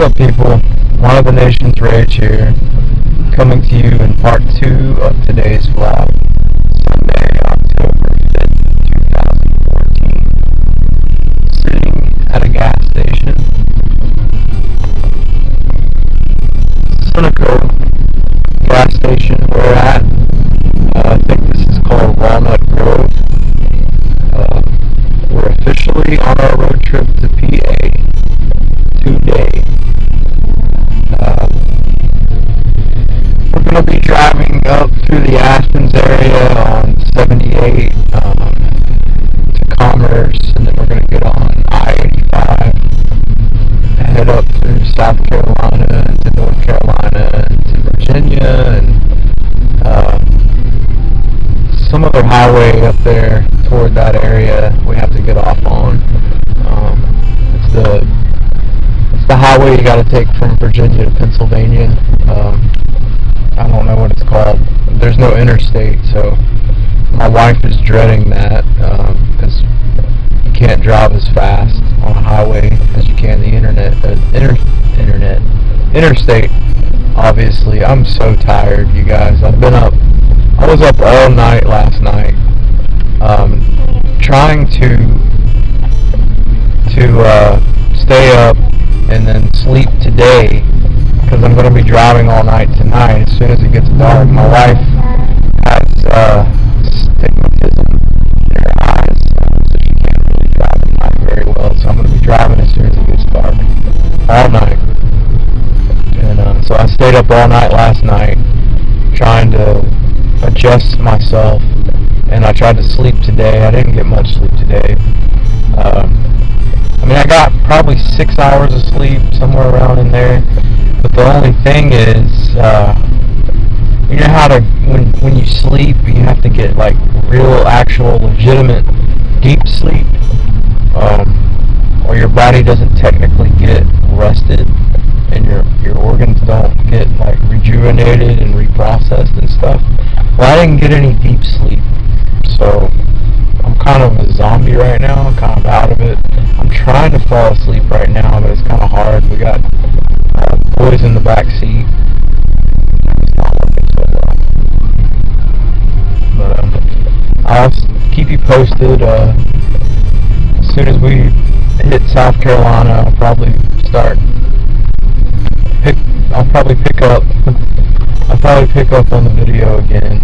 What's up, people? One of the Nation's Rage here, coming to you in part 2 of today's vlog, Sunday, October 5th, 2014. Sitting at a gas station. Sunoco gas station we're at. I think this is called Walnut Grove. We're officially on our road trip to PA today. We're going to be driving up through the Athens area on 78 to Commerce, and then we're going to get on I-85 and head up through South Carolina to North Carolina to Virginia and some other highway up there toward that area we have to get off on. It's the highway you got to take from Virginia to Pennsylvania. I don't know what it's called. There's no interstate, so my wife is dreading that because you can't drive as fast on a highway as you can the interstate. Obviously, I'm so tired, you guys. I was up all night last night, trying to stay up and then sleep today, because I'm going to be driving all night tonight as soon as it gets dark. My wife has stigmatism in her eyes, so she can't really drive at night very well, so I'm going to be driving as soon as it gets dark, all night. And so I stayed up all night last night, trying to adjust myself, and I tried to sleep today. I didn't get much sleep today. I got probably 6 hours of sleep, somewhere around in there. But the only thing is, you know how when you sleep, you have to get like real, actual, legitimate deep sleep, or your body doesn't technically get rested, and your organs don't get like rejuvenated and reprocessed and stuff. Well, I didn't get any deep sleep, so I'm kind of a zombie right now. I'm kind of out of it. I'm trying to fall asleep right now, but it's kind of hard. We got boys in the back seat. It's not working so well. But I'll keep you posted. As soon as we hit South Carolina, I'll probably pick up on the video again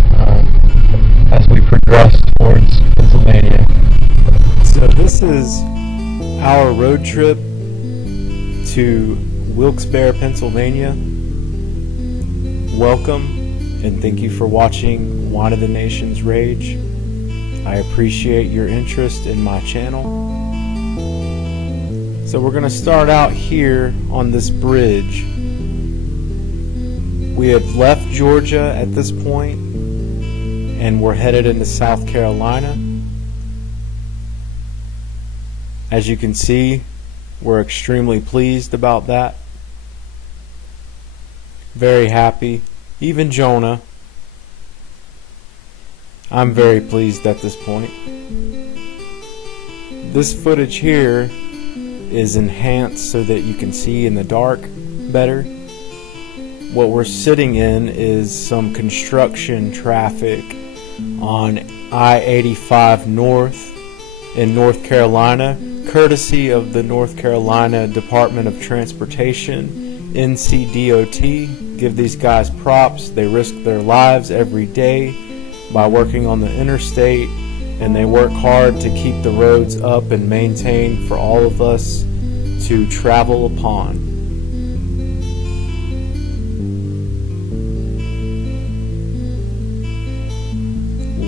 as we progress towards Pennsylvania. So this is our road trip to Wilkes Barre, Pennsylvania. Welcome, and thank you for watching One of the Nation's Rage. I appreciate your interest in my channel. So we're going to start out here on this bridge. We have left Georgia at this point, and we're headed into South Carolina. As you can see, we're extremely pleased about that. Very happy. Even Jonah. I'm very pleased at this point. This footage here is enhanced so that you can see in the dark better. What we're sitting in is some construction traffic on I-85 North in North Carolina, courtesy of the North Carolina Department of Transportation, NCDOT. Give these guys props. They risk their lives every day by working on the interstate, and they work hard to keep the roads up and maintained for all of us to travel upon.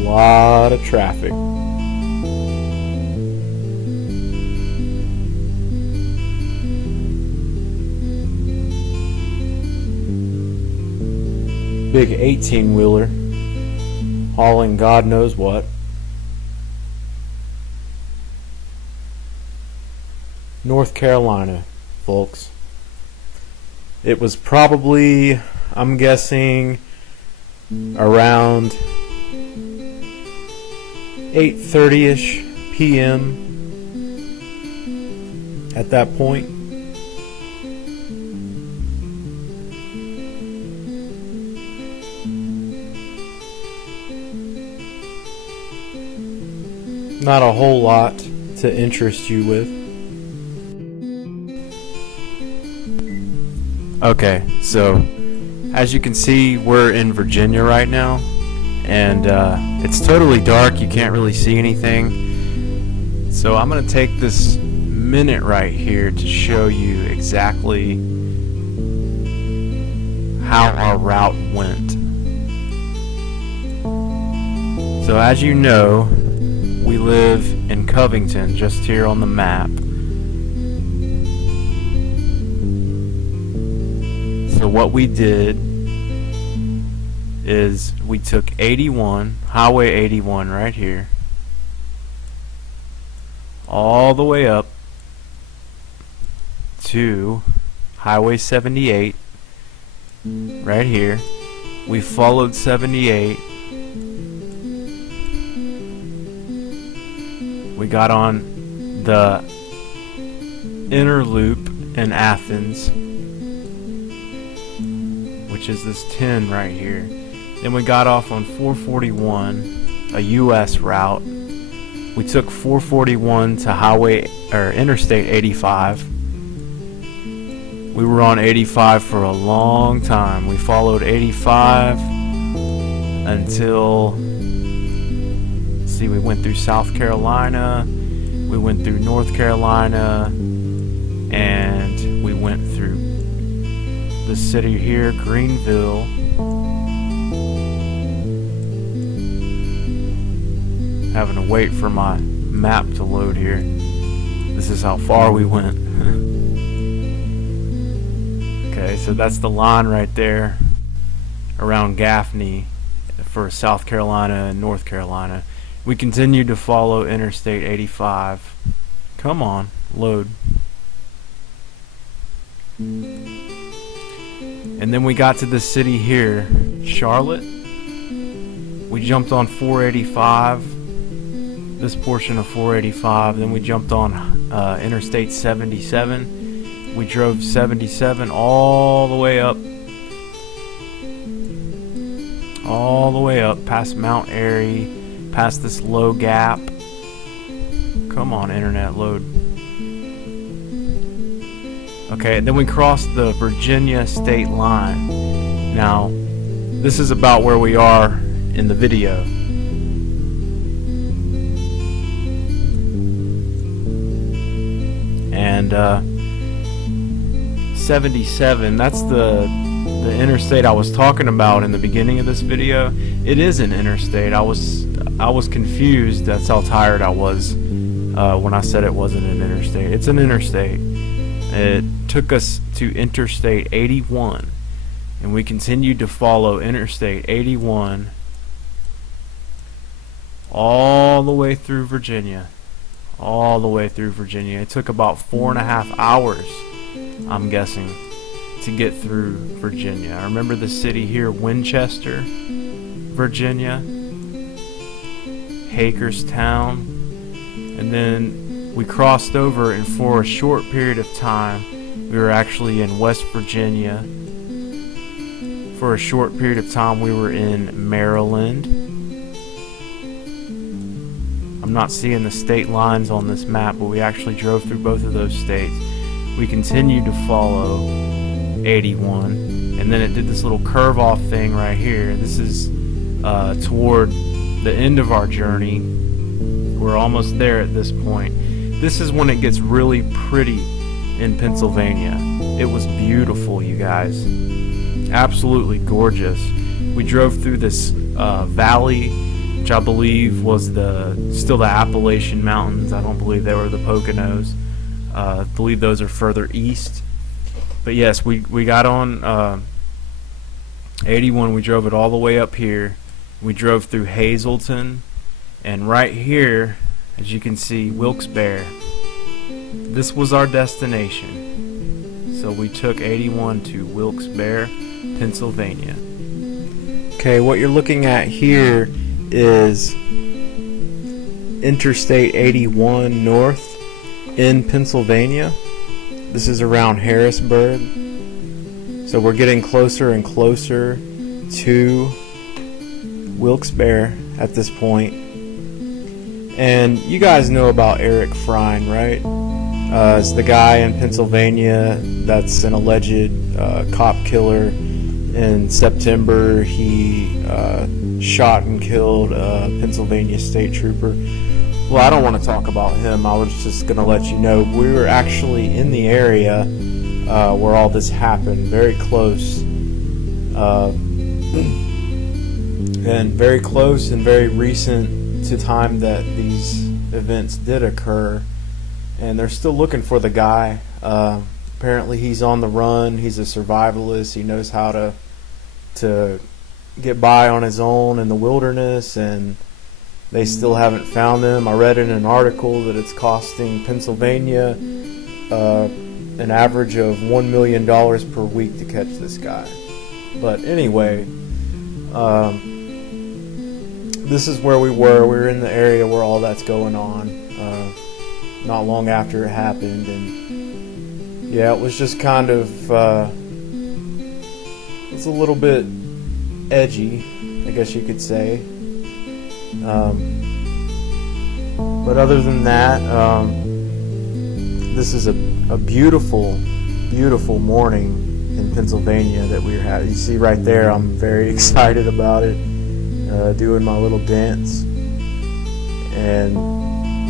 Lot of traffic. Big 18-wheeler hauling God knows what. North Carolina, folks. It was probably, I'm guessing, around 8:30ish p.m. at that point. not a whole lot to interest you with. Okay, so as you can see, we're in Virginia right now, and it's totally dark. You can't really see anything. So I'm going to take this minute right here to show you exactly how our route went. So as you know, we live in Covington, just here on the map. So what we did is we took 81, Highway 81 right here, all the way up to Highway 78 right here. We followed 78. We got on the inner loop in Athens, which is this 10 right here. Then we got off on 441, a US route. We took 441 to Interstate 85. We were on 85 for a long time. We followed 85 until, let's see, we went through South Carolina, we went through North Carolina, and we went through the city here, Greenville. Having to wait for my map to load here. This is how far we went. Okay, so that's the line right there around Gaffney for South Carolina and North Carolina. We continued to follow Interstate 85. Come on, load. And then we got to the city here, Charlotte. We jumped on 485, this portion of 485. Then we jumped on Interstate 77. We drove 77 all the way up past Mount Airy, past this low gap. Come on, internet, load. Okay, then we crossed the Virginia state line. Now, this is about where we are in the video. And 77, that's the interstate I was talking about in the beginning of this video. It is an interstate. I was confused. That's how tired I was when I said it wasn't an interstate. It's an interstate. It took us to Interstate 81, and we continued to follow Interstate 81 all the way through Virginia. It took about 4.5 hours, I'm guessing, to get through Virginia. I remember the city here, Winchester, Virginia, Hagerstown, and then we crossed over, and for a short period of time we were actually in West Virginia. For a short period of time we were in Maryland. I'm not seeing the state lines on this map, but we actually drove through both of those states. We continued to follow 81, and then it did this little curve off thing right here. This is toward the end of our journey. We're almost there at this point. This is when it gets really pretty in Pennsylvania. It was beautiful, you guys. Absolutely gorgeous. We drove through this valley, which I believe was still the Appalachian Mountains. I don't believe they were the Poconos. I believe those are further east. But yes, we got on 81. We drove it all the way up here. We drove through Hazleton, and right here, as you can see, Wilkes Barre. This was our destination. So we took 81 to Wilkes Barre, Pennsylvania. Okay, what you're looking at here is Interstate 81 North in Pennsylvania. This is around Harrisburg. So we're getting closer and closer to Wilkes Barre at this point. And you guys know about Eric Frine, right? It's the guy in Pennsylvania that's an alleged cop killer. In September, he shot and killed a Pennsylvania state trooper. Well, I don't want to talk about him. I was just going to let you know we were actually in the area where all this happened, very close. And very close and very recent to time that these events did occur. And they're still looking for the guy. Apparently he's on the run. He's a survivalist. He knows how to get by on his own in the wilderness, and they still haven't found him. I read in an article that it's costing Pennsylvania an average of $1 million per week to catch this guy. But anyway, this is where we were. We were in the area where all that's going on, not long after it happened, and yeah, it was just kind of it's a little bit edgy, I guess you could say. But other than that, this is a beautiful, beautiful morning in Pennsylvania that we're having. You see right there, I'm very excited about it, doing my little dance. And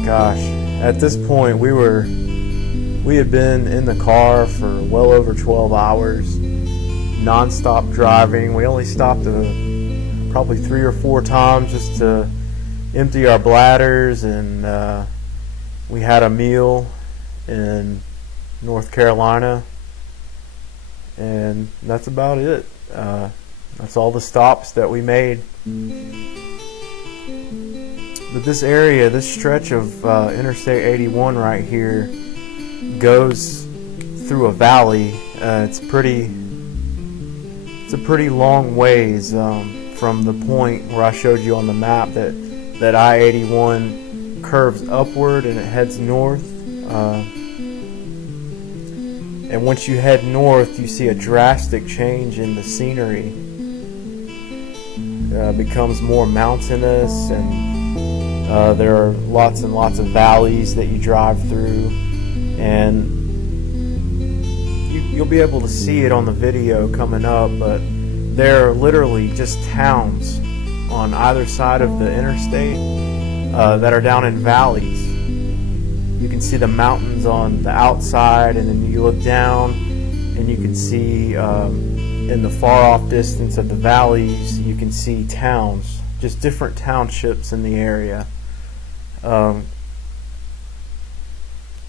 gosh, at this point we had been in the car for well over 12 hours, non-stop driving. We only stopped probably 3 or 4 times just to empty our bladders, and we had a meal in North Carolina, and that's about it. That's all the stops that we made. But this area, this stretch of Interstate 81 right here goes through a valley. It's a pretty long ways from the point where I showed you on the map that I-81 curves upward and it heads north. And once you head north, you see a drastic change in the scenery. Becomes more mountainous, and there are lots and lots of valleys that you drive through, and you'll be able to see it on the video coming up, but there are literally just towns on either side of the interstate that are down in valleys. You can see the mountains on the outside, and then you look down and you can see in the far off distance of the valleys, you can see towns, just different townships in the area.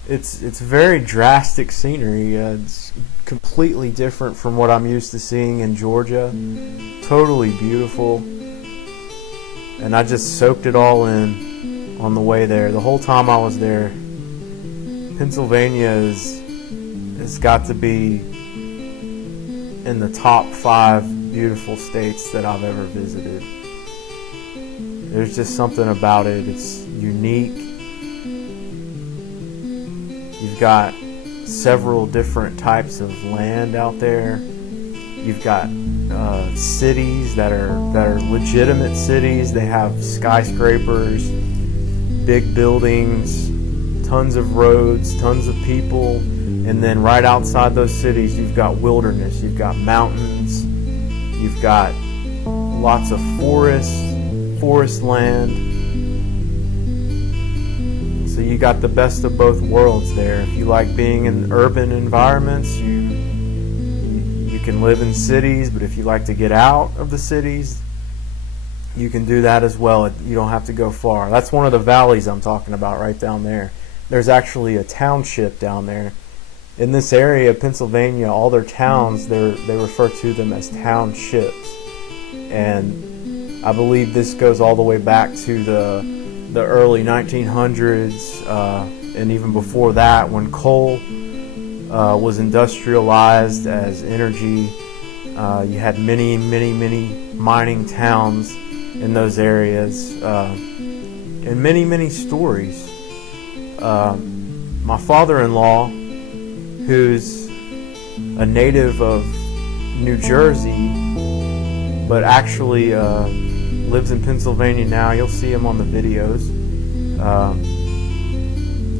It's very drastic scenery. It's completely different from what I'm used to seeing in Georgia. Totally beautiful, and I just soaked it all in on the way there. The whole time I was there, Pennsylvania has got to be in the top 5 beautiful states that I've ever visited. There's just something about it. It's unique. You've got several different types of land out there. You've got cities that are legitimate cities. They have skyscrapers, big buildings, tons of roads, tons of people, and then right outside those cities you've got wilderness, you've got mountains, you've got lots of forest land. So you got the best of both worlds there. If you like being in urban environments, you can live in cities, but if you like to get out of the cities, you can do that as well. You don't have to go far. That's one of the valleys I'm talking about right down there. There's actually a township down there. In this area of Pennsylvania, all their towns, they refer to them as townships. And I believe this goes all the way back to the early 1900s, and even before that, when coal was industrialized as energy. You had many mining towns in those areas, and many stories. My father-in-law, who's a native of New Jersey, but actually lives in Pennsylvania now. You'll see him on the videos.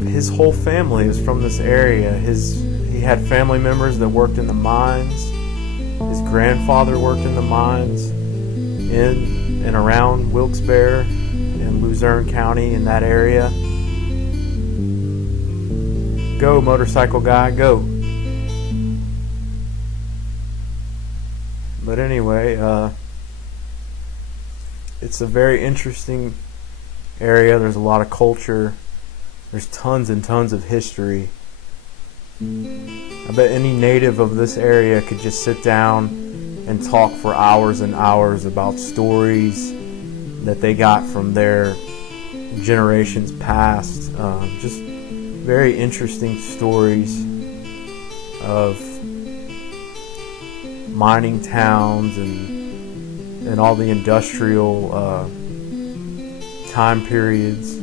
His whole family is from this area. He had family members that worked in the mines. His grandfather worked in the mines in and around Wilkes Barre in Luzerne County, in that area. Go, motorcycle guy, go. But anyway, it's a very interesting area. There's a lot of culture. There's tons and tons of history. I bet any native of this area could just sit down and talk for hours and hours about stories that they got from their generations past. Just very interesting stories of mining towns and all the industrial time periods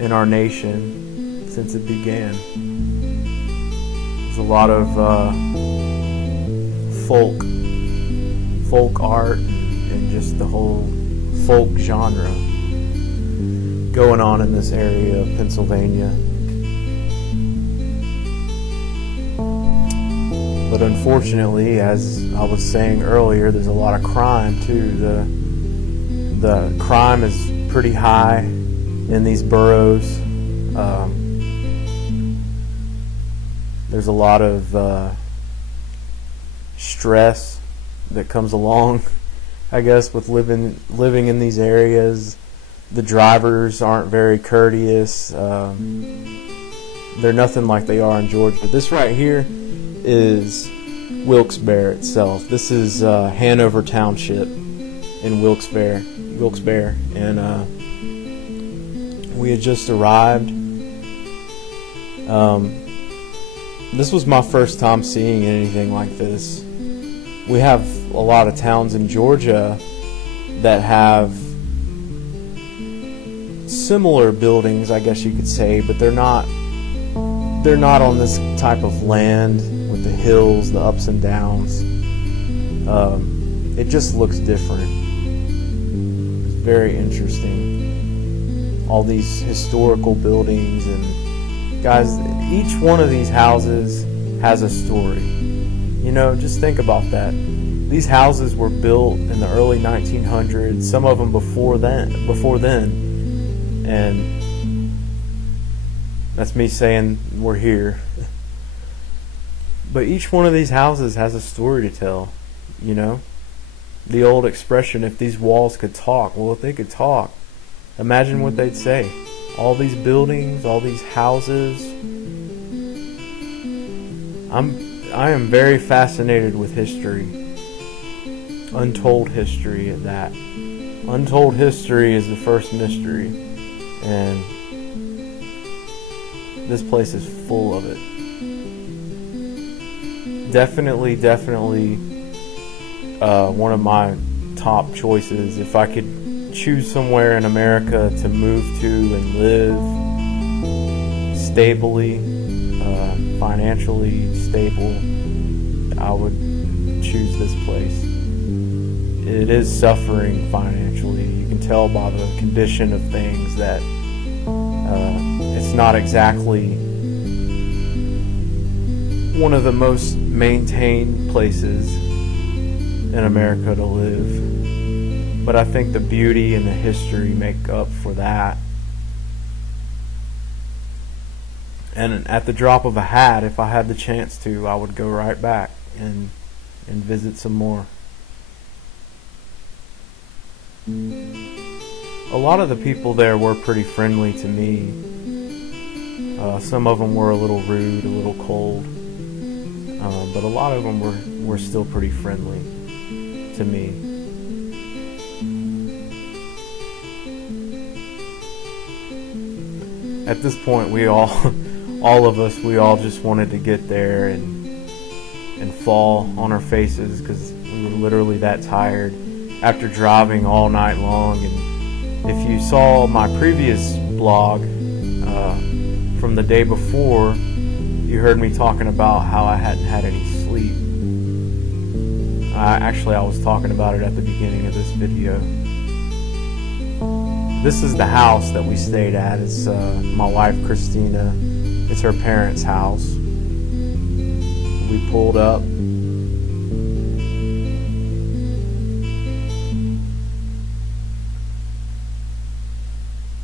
in our nation since it began. There's a lot of folk art and just the whole folk genre going on in this area of Pennsylvania. But unfortunately, as I was saying earlier, there's a lot of crime too. The crime is pretty high in these boroughs. There's a lot of stress that comes along, I guess, with living in these areas. The drivers aren't very courteous. They're nothing like they are in Georgia. This right here is Wilkes Barre itself. This is Hanover Township in Wilkes Barre, and we had just arrived. This was my first time seeing anything like this. We have a lot of towns in Georgia that have similar buildings, I guess you could say, but they're not on this type of land with the hills, the ups and downs. It just looks different. It's very interesting. All these historical buildings, and guys, each one of these houses has a story. You know, just think about that. These houses were built in the early 1900s, some of them before then, and that's me saying we're here. But each one of these houses has a story to tell, you know? The old expression, if these walls could talk. Well, if they could talk, imagine what they'd say. All these buildings, all these houses. I am very fascinated with history. Untold history at that. Untold history is the first mystery. And this place is full of it. Definitely one of my top choices. If I could choose somewhere in America to move to and live stably, financially stable, I would choose this place. It is suffering financially. You can tell by the condition of things that it's not exactly one of the most maintained places in America to live. But I think the beauty and the history make up for that. And at the drop of a hat, if I had the chance to, I would go right back and visit some more. A lot of the people there were pretty friendly to me. Some of them were a little rude, a little cold, but a lot of them were still pretty friendly to me. At this point, we all of us just wanted to get there and fall on our faces because we were literally that tired after driving all night long. And if you saw my previous blog from the day before, you heard me talking about how I hadn't had any sleep. I was talking about it at the beginning of this video. This is the house that we stayed at. It's my wife Christina. It's her parents' house. We pulled up.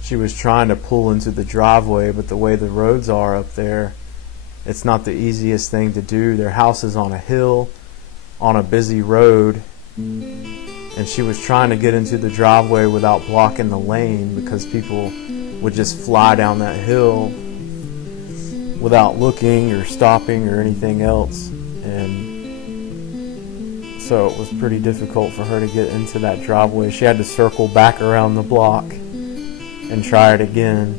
She was trying to pull into the driveway, but the way the roads are up there, it's not the easiest thing to do. Their house is on a hill, on a busy road, and she was trying to get into the driveway without blocking the lane because people would just fly down that hill without looking or stopping or anything else. And so it was pretty difficult for her to get into that driveway. She had to circle back around the block and try it again.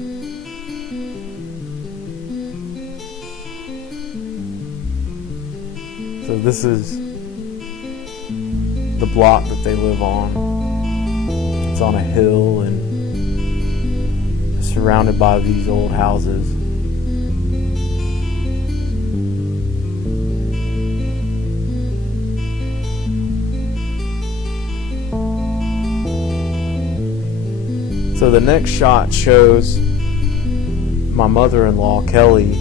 So this is the block that they live on. It's on a hill and surrounded by these old houses. So the next shot shows my mother-in-law, Kelly,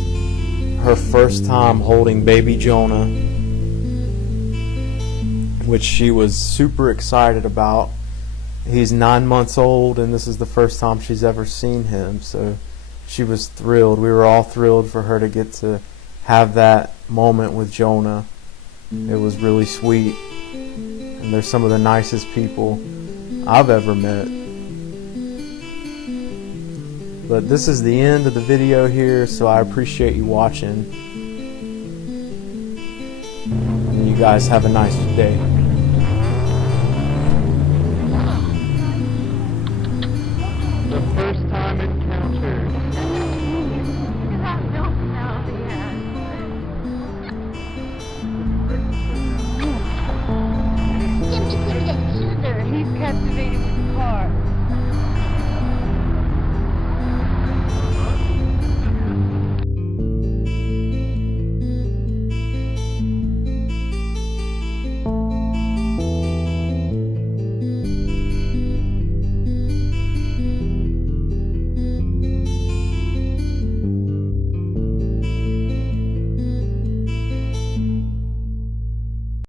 her first time holding baby Jonah, which she was super excited about. He's 9 months old, and this is the first time she's ever seen him, so she was thrilled. We were all thrilled for her to get to have that moment with Jonah. It was really sweet, and they're some of the nicest people I've ever met. But this is the end of the video here, so I appreciate you watching. And you guys have a nice day.